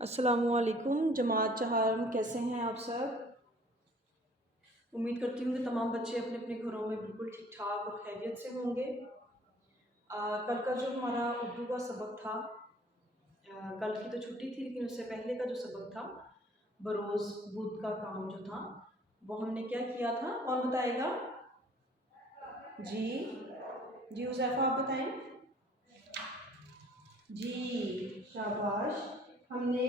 अस्सलामुअलैकुम जमात चहारम, कैसे हैं आप सब। उम्मीद करती हूँ कि तमाम बच्चे अपने अपने घरों में बिल्कुल ठीक ठाक और खैरियत से होंगे। कल का जो हमारा उर्दू का सबक था, कल की तो छुट्टी थी लेकिन उससे पहले का जो सबक था बरोज़ बुध का काम जो था वो हमने क्या किया था, कौन बताएगा। जी जी हुज़ैफ़ा आप बताएं। जी शाबाश। हमने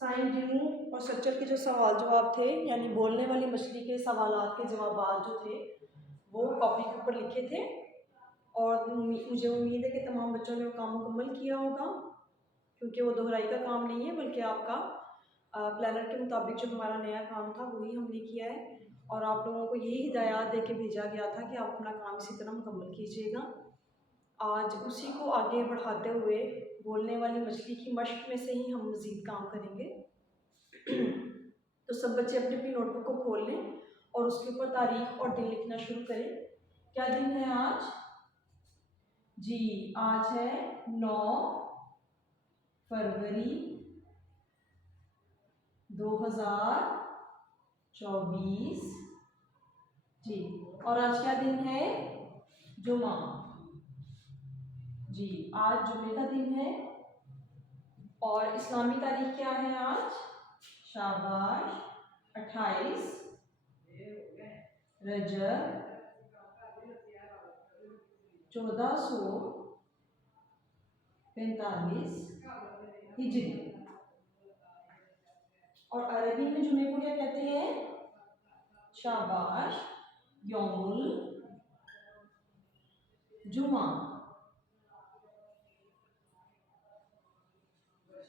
साइन ड्यू और स्ट्रक्चर के जो सवाल जवाब थे, यानी बोलने वाली मछली के सवालात के जवाब जो थे वो कॉपी के ऊपर लिखे थे। और मुझे उम्मीद है कि तमाम बच्चों ने वो काम मुकम्मल किया होगा, क्योंकि वो दोहराई का काम नहीं है बल्कि आपका प्लानर के मुताबिक जो हमारा नया काम था वही हमने किया है। और आप लोगों को यही हिदायत दे के भेजा गया था कि आप अपना काम इसी तरह मुकम्मल कीजिएगा। आज उसी को आगे बढ़ाते हुए बोलने वाली मछली की मश्क में से ही हम मज़ीद काम करेंगे। तो सब बच्चे अपनी अपनी नोटबुक को खोल लें और उसके ऊपर तारीख और दिन लिखना शुरू करें। क्या दिन है आज। जी आज है 9 फरवरी 2024। जी और आज क्या दिन है, जुमा। जी आज जुमे का दिन है। और इस्लामी तारीख क्या है आज, शाबाश, 28 रजब 1445 हिजरी। और अरबी में जुमे को क्या कहते हैं, शाबाश, यौमुल जुमा।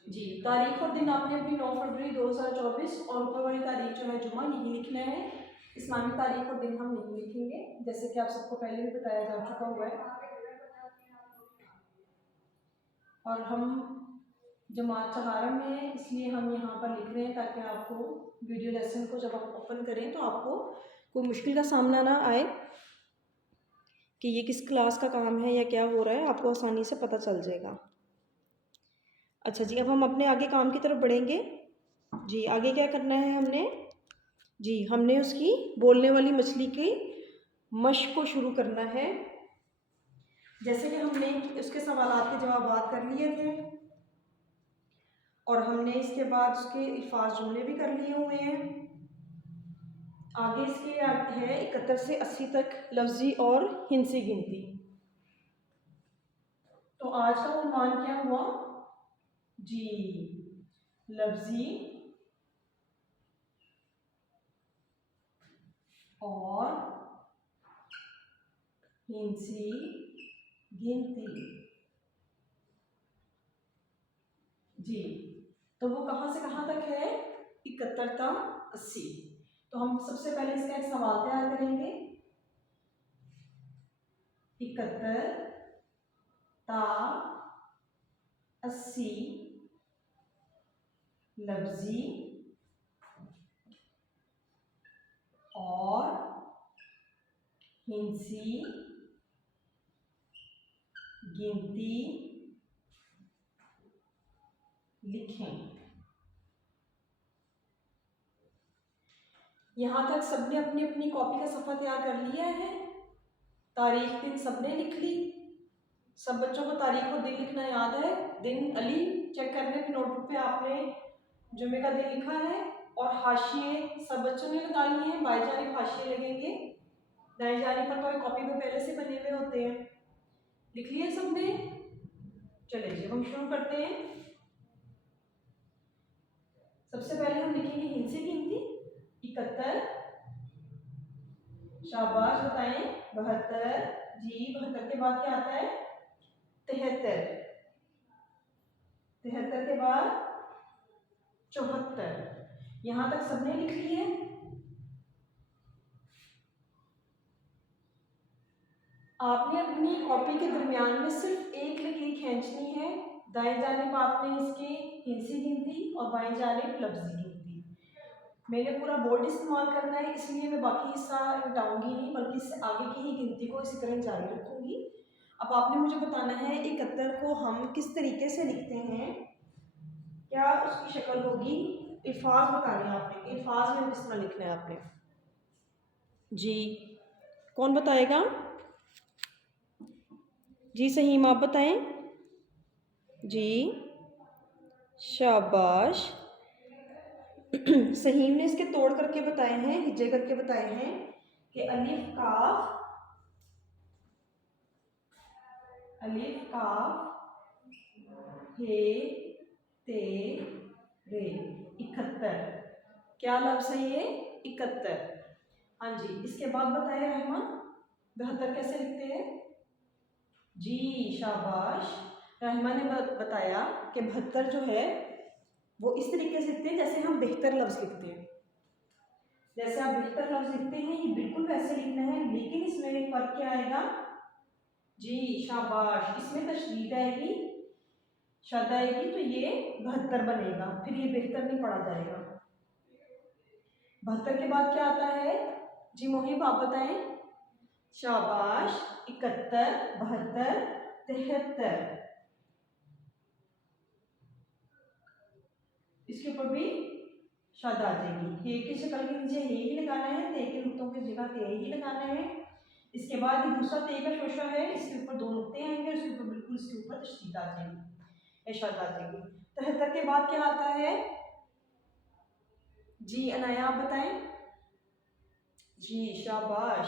जी तारीख और दिन आपने अपनी 9 फरवरी 2024 और ऊपर वाली तारीख जो है जुमा यही लिखना है। इस्लामी तारीख और दिन हम नहीं लिखेंगे, जैसे कि आप सबको पहले भी बताया जा चुका हुआ है। और हम जमात चहारम में हैं इसलिए हम यहाँ पर लिख रहे हैं ताकि आपको वीडियो लेसन को जब आप ओपन करें तो आपको कोई मुश्किल का सामना ना आए कि ये किस क्लास का काम है या क्या हो रहा है, आपको आसानी से पता चल जाएगा। अच्छा जी, अब हम अपने आगे काम की तरफ बढ़ेंगे। जी आगे क्या करना है हमने, जी हमने उसकी बोलने वाली मछली की मश्क को शुरू करना है। जैसे कि हमने उसके सवालात के जवाब कर लिए थे और हमने इसके बाद उसके अल्फाज जुमले भी कर लिए हुए हैं। आगे इसके है 71 से 80 तक लफ्जी और हिंसी गिनती। तो आज का उन्वान क्या हुआ जी, लफ्जी और हिंसी गिनती। जी तो वो कहाँ से कहाँ तक है, 71 ता 80। तो हम सबसे पहले इसका एक सवाल तैयार करेंगे। 71 ता 80 लफ्जी और हिंसी गिनती लिखें। यहाँ तक सबने अपनी अपनी कॉपी का सफ़ा तैयार कर लिया है, तारीख दिन सबने लिख ली। सब बच्चों को तारीख और दिन लिखना याद है। दिन अली चेक करने की नोटबुक पे आपने जुमे का दिन लिखा है और हाशिए सब बच्चों ने लगा लिए हैं, बाएं जानिब हाशिए लगेंगे, दाएं जानिब पर तो कॉपी पे पहले से बने हुए होते हैं। लिख लिए सबने, चलिए जी हम शुरू करते हैं। सबसे पहले हम लिखेंगे हिंसी गिनती 71, शाबाश बताएं 72, जी 72 के बाद क्या आता है 73, 73 के बाद 74। यहां तक सबने लिख लिए। आपने अपनी कॉपी के दरमियान में सिर्फ एक लकीर खींचनी है। दाएं जानिब आपने इसकी हिंसी गिनती और बाएं जानिब लफ्जी गिनती। मैंने पूरा बोर्ड इस्तेमाल करना है इसलिए मैं बाकी हिस्सा हटाऊंगी नहीं, बल्कि इससे आगे की ही गिनती को इसी तरह जारी रखूंगी। अब आपने मुझे बताना है 71 को हम किस तरीके से लिखते हैं। क्या उसकी शक्ल होगी, अल्फाज बताने आपने कि अल्फाज में किस तरह लिखना है आपने। जी कौन बताएगा? जी सहीम आप बताएं। जी शाबाश। सहीम ने इसके तोड़ करके बताए हैं, हिज्जे करके बताए हैं कि अलिफ काफ, अलिफ काफ हे ते रे, 71। क्या लफ्ज़ है ये? 71। हाँ जी, इसके बाद बताए रहमान 72 कैसे लिखते हैं? जी शाबाश। रहमान ने बताया कि 72 जो है वो इस तरीके से लिखते हैं जैसे हम बेहतर लफ्ज़ लिखते हैं। जैसे आप बेहतर लफ्ज़ लिखते हैं ये बिल्कुल वैसे लिखना है, लेकिन इसमें एक फर्क क्या आएगा? जी शाबाश, इसमें तशदीद आएगी, शद आएगी, तो ये 72 बनेगा, फिर ये बेहतर नहीं पढ़ा जाएगा। 72 के बाद क्या आता है? जी मोहिब आप बताएं। शाबाश। 71, 72, 73। इसके ऊपर भी शद आ जाएगी। हे की शक्ल के नीचे हे ही लगाना है, ते के नुक्तों की जगह ते ही लगाना है। इसके बाद ये दूसरा ते का शोशा है, इसके ऊपर 2 नुक्ते आएंगे, उसके ऊपर बिल्कुल इसके ऊपर तशदीद आ जाएगी, शद आ जाएगी। 73 के बाद क्या आता है? जी अनाया आप बताएं। जी शाबाश।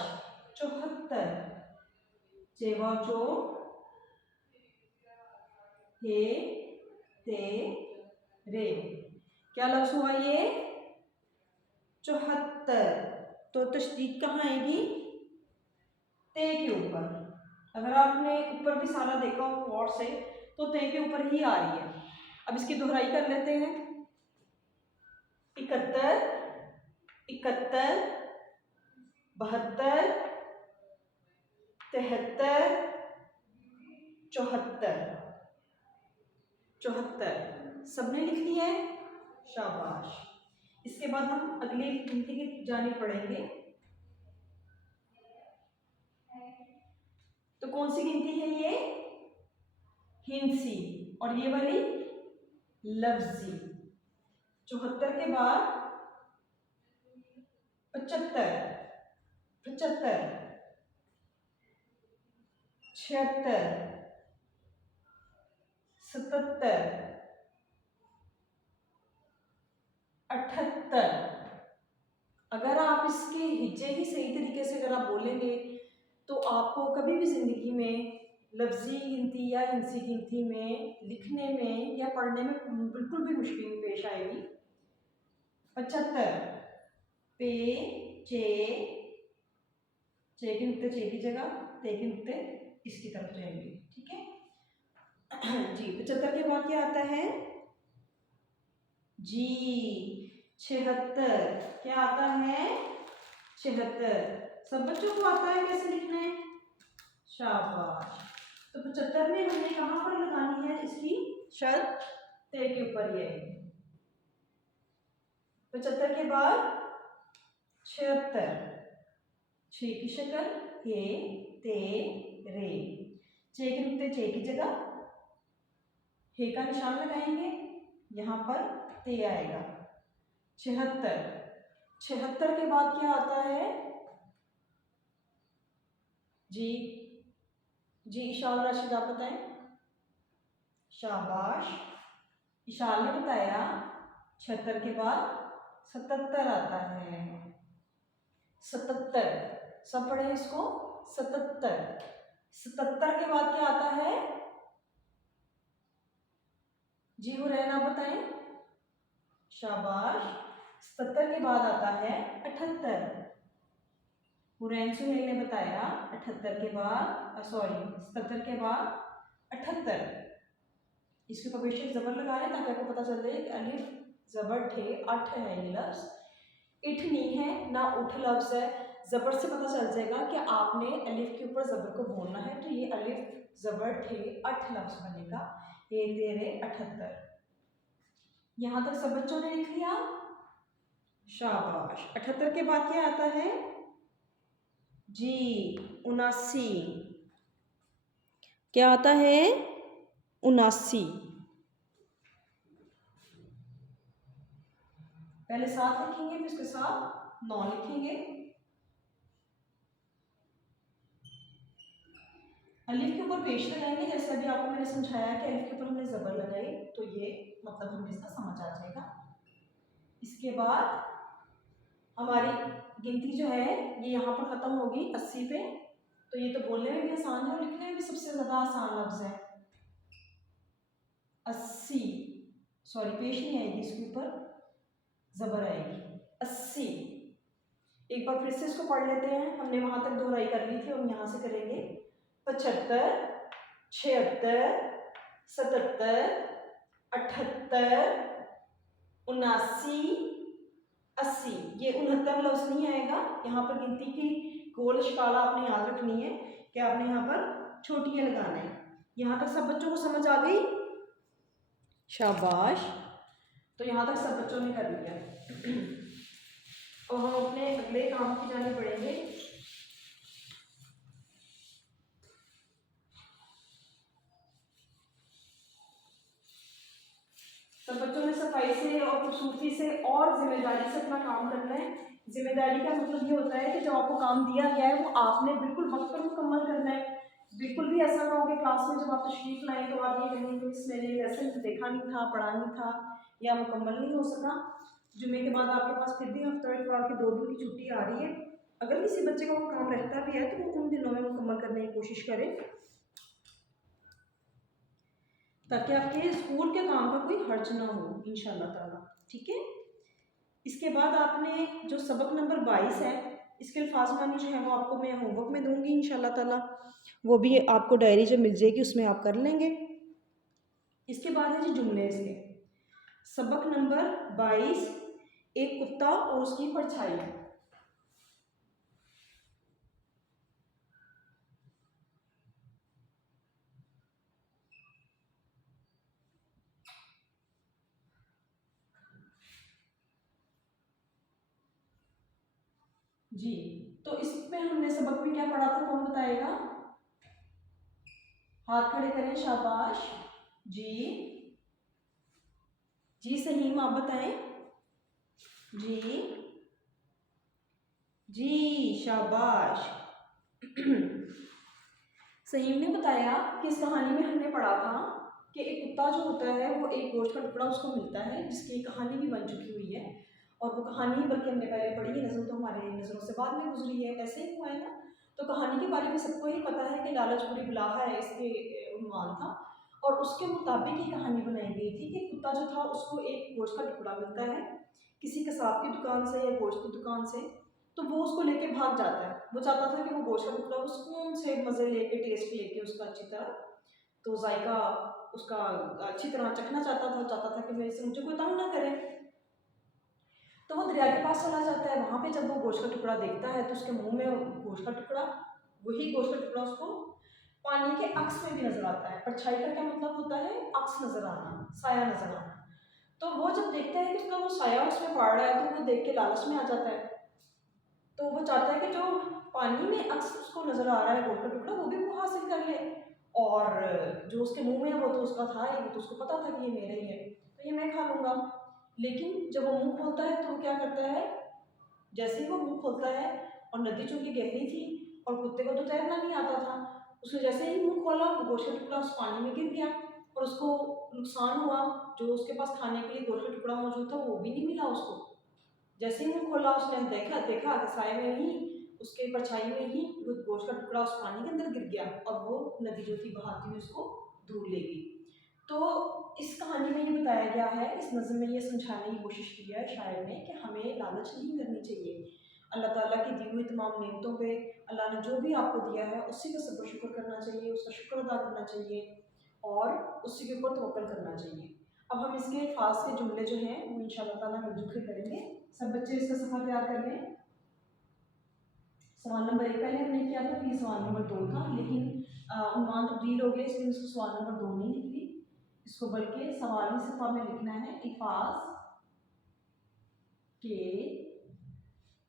74, चेवा चो हे ते रे, क्या लफ्ज़ हुआ ये? 74। तो तशदीद कहाँ आएगी? ते के ऊपर। अगर आपने ऊपर भी सारा देखा हो गौर से तो ते के ऊपर ही आ रही है। अब इसकी दोहराई कर लेते हैं। 71, 71, 72, 73, 74। 74 सबने लिख लिया है? शाबाश। इसके बाद हम अगली गिनती की जानिब पढ़ेंगे। तो कौन सी गिनती है ये? हिंसी। और ये वाली लफ्जी। 74 के बाद 75, 75, 76, 77, 78। अगर आप इसके हिज्जे ही सही तरीके से अगर आप बोलेंगे तो आपको कभी भी ज़िंदगी में लफ्ज़ी गिनती या हिंसी गिनती में लिखने में या पढ़ने में बिल्कुल भी मुश्किल पेश आएगी। 75 पे चे, चे के नुक्ते चे की जगह, ते के नुक्ते इसकी तरफ जाएंगे, ठीक है जी। 75 के बाद क्या आता है? जी 76। क्या आता है? 76। सब बच्चों को आता है कैसे लिखना है? शाबाश। तो 75 में हमने कहाँ पर लगानी है इसकी शर्त? ते के ऊपर ये। 75 के बाद 76, 6 की शक्ल हे ते रे, चे के नुक्ते चे की जगह हे का निशान लगाएंगे, यहाँ पर ते आएगा। 76, 76 के बाद क्या आता है? जी जी इशाल राशिद आप बताएं। शाबाश। इशाल ने बताया 76 के बाद 77 आता है। 77 सब पढ़े इसको। 77, 77 के बाद क्या आता है? जी हुरैन आप बताएं। शाबाश। 77 के बाद आता है 78। हुरैन सुहेल ने बताया 78 के बाद 77 के बाद 78। इसके ऊपर बेशक ज़बर लगा रहे हैं ताकि आपको पता चल जाए कि अलिफ ज़बर ठे 8 है ये लफ्ज़, इठ नहीं है ना उठ लफ्ज़ है। ज़बर से पता चल जाएगा कि आपने अलिफ के ऊपर ज़बर को बोलना है, तो ये अलिफ ज़बर ठे 8 लफ्ज़ बनेगा। ये तेरे 78। यहाँ तक सब बच्चों ने लिख लिया? शाबाश। 78 के बाद क्या आता है? जी 79। क्या आता है? 79। पहले 7 लिखेंगे, फिर उसके साथ 9 लिखेंगे। अलिफ के ऊपर पेश लगाएंगे, जैसे अभी आपको मैंने समझाया कि अलिफ के ऊपर हमने ज़बर लगाई, तो ये मतलब हमें इसका समझ आ जाएगा। इसके बाद हमारी गिनती जो है ये यहाँ पर ख़त्म होगी 80 पे। तो ये तो बोलने में भी आसान है और लिखने में भी सबसे ज़्यादा आसान लफ्ज़ है 80। सॉरी, पेश नहीं आएगी, इसके ऊपर ज़बर आएगी 80। एक बार फिर से इसको पढ़ लेते हैं, हमने वहाँ तक दोहराई कर ली थी और यहाँ से करेंगे 75, 76, 77, 78, 79, 80। ये 69 लफ्ज़ नहीं आएगा। यहाँ पर गिनती की गोल शकाला आपने याद रखनी है कि आपने यहाँ पर छोटियाँ लगाना है। यहाँ तक सब बच्चों को समझ आ गई? शाबाश। तो यहाँ तक सब बच्चों ने कर लिया और हम अपने अगले काम की जाने बढ़ेंगे। सब बच्चों ने सफाई से और खूबसूरती से और जिम्मेदारी से अपना काम करना है। जिम्मेदारी का मतलब ये होता है कि जो आपको काम दिया गया है वो आपने बिल्कुल वक्त पर मुकम्मल करना है। बिल्कुल भी ऐसा ना हो कि क्लास में जब आप तशरीफ लाएं तो आप ये कहें कि मिस मैंने लेसन देखा नहीं था, पढ़ा नहीं था या मुकम्मल नहीं हो सका। जुम्मे के बाद आपके पास फिर भी हफ्ता इतवार की 2 दिन की छुट्टी आ रही है। अगर किसी बच्चे का वो काम रहता भी है तो वो उन दिनों में मुकम्मल करने की कोशिश करें, ताकि आपके स्कूल के काम का कोई हर्ज ना हो इंशाल्लाह ताला। ठीक है। इसके बाद आपने जो सबक नंबर 22 है, इसके अल्फाज मानी जो है वो आपको मैं होमवर्क में दूंगी इंशाल्लाह ताला। वो भी आपको डायरी जब मिल जाएगी उसमें आप कर लेंगे। इसके बाद है जी जुमले। इसके सबक नंबर 22, एक कुत्ता और उसकी परछाई। जी, तो इसमें हमने सबक में क्या पढ़ा था, कौन बताएगा? हाथ खड़े करें, शाबाश। जी जी, सहीम आप बताएं। जी जी, शाबाश। सहीम ने बताया कि इस कहानी में हमने पढ़ा था कि एक कुत्ता जो होता है वो एक गोश्त का टुकड़ा उसको मिलता है, जिसकी कहानी भी बन चुकी हुई है। और वो कहानी बल्कि हमने पहले पढ़ी है, नज़र तो हमारे नज़रों से बाद में गुजरी है, ऐसे ही हुआ है ना। तो कहानी के बारे में सबको ही पता है कि लालच बुरी बला है, इसके उन्वान था। और उसके मुताबिक ही कहानी बनाई गई थी कि कुत्ता जो था उसको एक गोश्त का टुकड़ा मिलता है किसी कसाब की दुकान से या गोश्त की दुकान से। तो वो उसको लेके भाग जाता है। वो चाहता था कि वो गोश्त का टुकड़ा वो सुकून से मज़े लेके, टेस्ट लेके उसका अच्छी तरह, तो जायका उसका अच्छी तरह चखना चाहता था। चाहता था कि मेरे से मुझे कोई तंग ना करे। तो वो दरिया के पास चला जाता है। वहाँ पे जब वो गोश्त का टुकड़ा देखता है तो उसके मुंह में गोश्त का टुकड़ा, वही गोश्त का टुकड़ा उसको पानी के अक्स में भी नजर आता है। परछाई का क्या मतलब होता है? अक्स नजर आना, साया नजर आना। तो वो जब देखता है कि उसका वो साया उसमें पड़ रहा है तो वो देख के लालच में आ जाता है। तो वो चाहता है कि जो पानी में अक्स उसको नजर आ रहा है गोश्त का टुकड़ा, वो भी वो हासिल कर ले। और जो उसके मुंह में है वो तो उसका था ही, वो तो उसको पता था कि ये मेरा ही है, तो ये मैं खा लूंगा। लेकिन जब वो मुंह खोलता है तो वो क्या करता है, जैसे ही वो मुंह खोलता है, और नदी चूंकि गहरी थी और कुत्ते को तो तैरना नहीं आता था, उसने जैसे ही मुंह खोला वो गोश्त का टुकड़ा उस पानी में गिर गया और उसको नुकसान हुआ। जो उसके पास खाने के लिए गोश्त का टुकड़ा मौजूद था वो भी नहीं मिला उसको। जैसे ही मुंह खोला उसने देखा कि साए में ही, उसके परछाई में ही वो गोश्त का टुकड़ा उस पानी के अंदर गिर गया और वो नदी जो थी बहाती हुई उसको दूर ले गई। तो इस कहानी में ये बताया गया है, इस नज़म में ये समझाने की कोशिश की है शायर ने कि हमें लालच नहीं करनी चाहिए। अल्लाह ताला की दी हुई तमाम नेमतों पे अल्लाह ने जो भी आपको दिया है उसी का सब्र शुक्र करना चाहिए, उसका शुक्र अदा करना चाहिए और उसी के ऊपर तवक्कल करना चाहिए। अब हम इसके ख़ास के जुमले जो हैं वो इंशाअल्लाह ताला मिलजुल के करेंगे। सब बच्चे इसका सफ़ा तैयार कर लें। सवाल नंबर 1 पहले हमने किया था, फिर सवाल नंबर 2 था, लेकिन उन्वान तब्दील हो गए इसलिए इसको सवाल नंबर 2 नहीं लिख दी, इसको बल्कि सवाल ही सफ़ा में लिखना है। अल्फाज के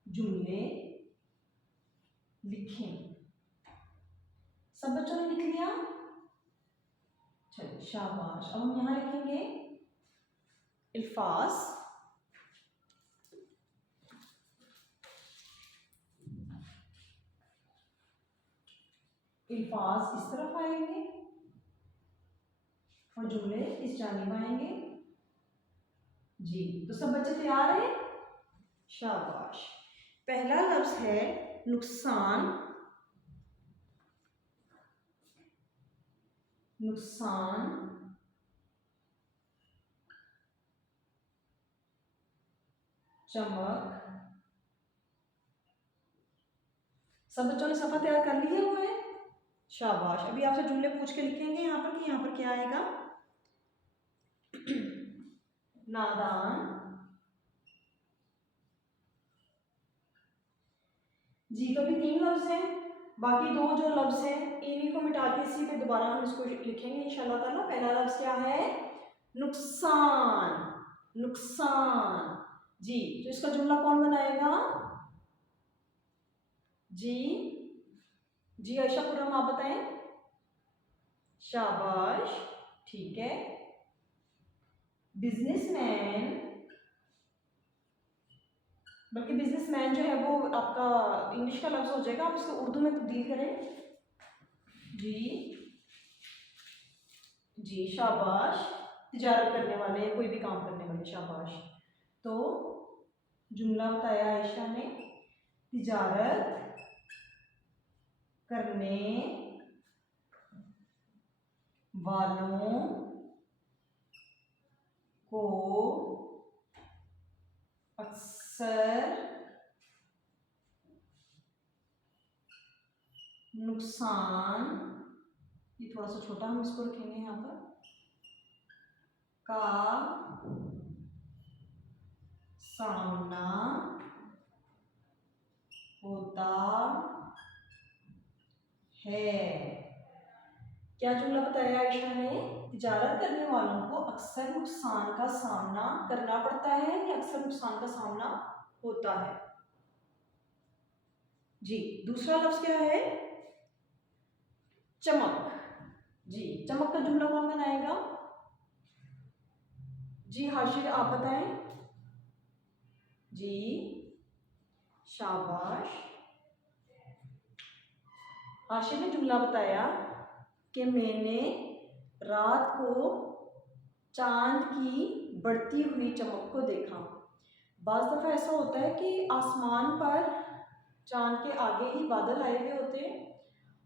जुमले लिखें। सब बच्चों ने लिख लिया? चलिए शाबाश। अब हम यहाँ लिखेंगे अल्फाज अल्फाज इस तरफ आएंगे और जुमले इस जानिब आएंगे। जी, तो सब बच्चे तैयार हैं? शाबाश। पहला लफ्ज है नुकसान। नुकसान, चमक। सब बच्चों ने सफा तैयार कर लिया हुआ है? शाबाश। अभी आपसे जुमले पूछ के लिखेंगे यहाँ पर कि यहाँ पर क्या आएगा। नादान। जी, तो अभी 3 लफ्ज हैं, बाकी 2 जो लफ्ज हैं इन्हीं को मिटा के इसी पे दोबारा हम इसको लिखेंगे इंशाल्लाह ताला। पहला लफ्ज क्या है? नुकसान। नुकसान। जी, तो इसका जुमला कौन बनाएगा? जी जी आयशा खुरम, आप बताएं। शाबाश, ठीक है। बिजनेसमैन, बल्कि बिजनेसमैन जो है वो आपका इंग्लिश का लफ्ज हो जाएगा, आप इसको उर्दू में तब्दील करें। जी जी, शाबाश। तिजारत करने वाले, कोई भी काम करने वाले, शाबाश। तो जुमला बताया आयशा ने, तिजारत करने वालों को अक्सर नुकसान, ये थोड़ा सा छोटा हम इसको रखेंगे यहाँ पर, का सामना होता है। क्या जुमला बताया आयशा ने? तिजारत करने वालों को अक्सर नुकसान का सामना करना पड़ता है या अक्सर नुकसान का सामना होता है। जी, दूसरा लफ्ज क्या है? चमक। जी, चमक का जुमला कौन बनाएगा? जी हाशिर, आप बताएं। जी, शाबाश। हाशिर ने जुमला बताया कि मैंने रात को चांद की बढ़ती हुई चमक को देखा। बाज़ दफ़ा ऐसा होता है कि आसमान पर चांद के आगे ही बादल आए हुए होते हैं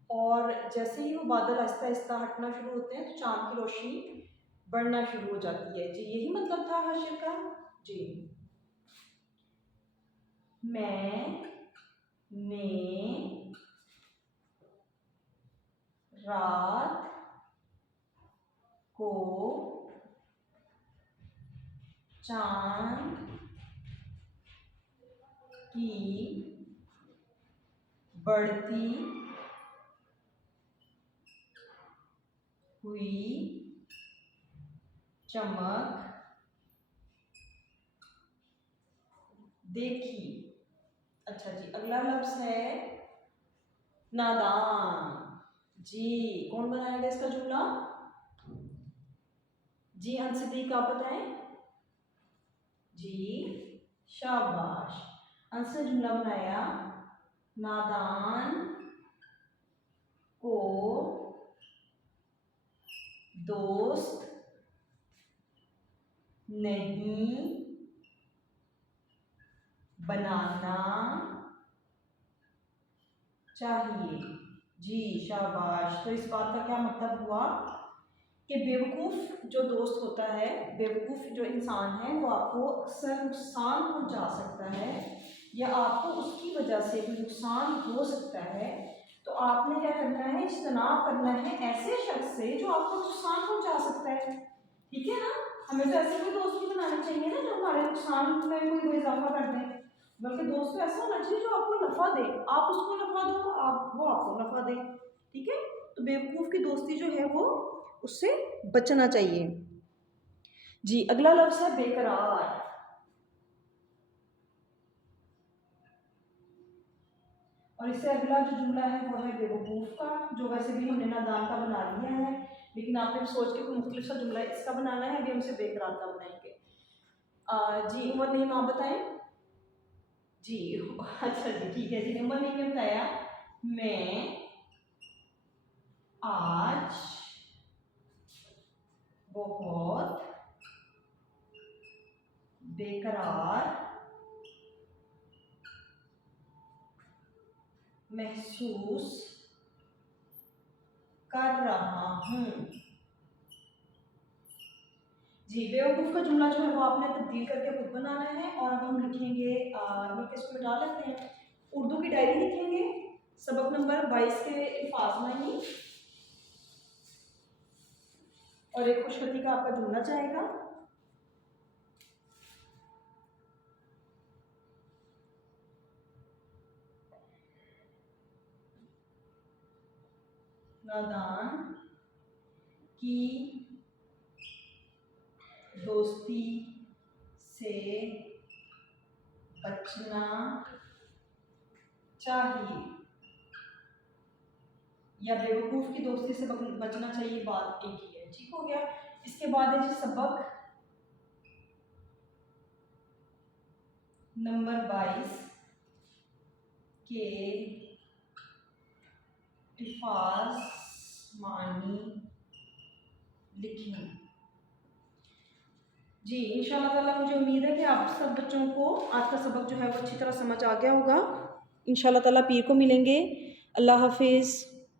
और जैसे ही वो बादल आहिस्ता आहिस्ता हटना शुरू होते हैं तो चांद की रोशनी बढ़ना शुरू हो जाती है। जी, यही मतलब था हाशिर का। जी, मैंने रात को चांद की बढ़ती हुई चमक देखी। अच्छा जी, अगला लफ्ज है नादान। जी, कौन बनाएगा इसका जुमला? जी अंसिद्दीक, आप बताएं। जी, शाबाश। अंस ने जुमला बनाया, नादान को दोस्त नहीं बनाना चाहिए। जी, शाबाश। तो इस बात का क्या मतलब हुआ कि बेवकूफ़ जो दोस्त होता है, बेवकूफ़ जो इंसान है, वो आपको अक्सर नुकसान पहुंचा सकता है या आपको उसकी वजह से कोई नुकसान हो सकता है। तो आपने क्या करना है? इज्तनाब करना है ऐसे शख्स से जो आपको नुकसान पहुंचा सकता है। ठीक है ना? हमें तो ऐसे कोई दोस्त नहीं बनाने चाहिए ना जो हमारे नुकसान में कोई इजाफा कर दे, बल्कि दोस्त तो ऐसा होना चाहिए जो आपको नफ़ा दे, आप उसको नफ़ा दो, वो आपको नफ़ा दे। ठीक है? तो बेवकूफ़ की दोस्ती जो है वो उससे बचना चाहिए। जी, अगला लफ्ज़ है बेकरार। और इससे अगला जो जुमला है वो है बेवकूफ़ का, जो वैसे भी हमने नादान का बना लिया है, लेकिन आपने सोच के कोई मुख्तलिफ सा जुमला इसका बनाना है, अभी हमसे बेकरार का बनाएंगे। जी, उमर नहीं, आप बताएं। जी, अच्छा जी, ठीक है जी। उमर नहीं ने बताया, मैं आज बहुत बेकरार महसूस कर रहा हूँ। जी, बेवकूफ़ का जुमला जो है वो आपने तब्दील करके खुद बनाना है। और अब हम लिखेंगे, मिलकर इसको मिटा लेते हैं, उर्दू की डायरी लिखेंगे, सबक नंबर 22 के अल्फाज मानी और एक खुशखती का आपका जुमला जाएगा। नादान की दोस्ती से बचना चाहिए, या बेवकूफ़ की दोस्ती से बचना चाहिए, बात एक ही है। ठीक हो गया। इसके बाद है जी सबक नंबर 22 के अल्फाज मानी लिखें। जी, इंशाल्लाह ताला मुझे उम्मीद है कि आप सब बच्चों को आज का सबक जो है वो अच्छी तरह समझ आ गया होगा। इंशाल्लाह ताला पीर को मिलेंगे। अल्लाह हाफिज़।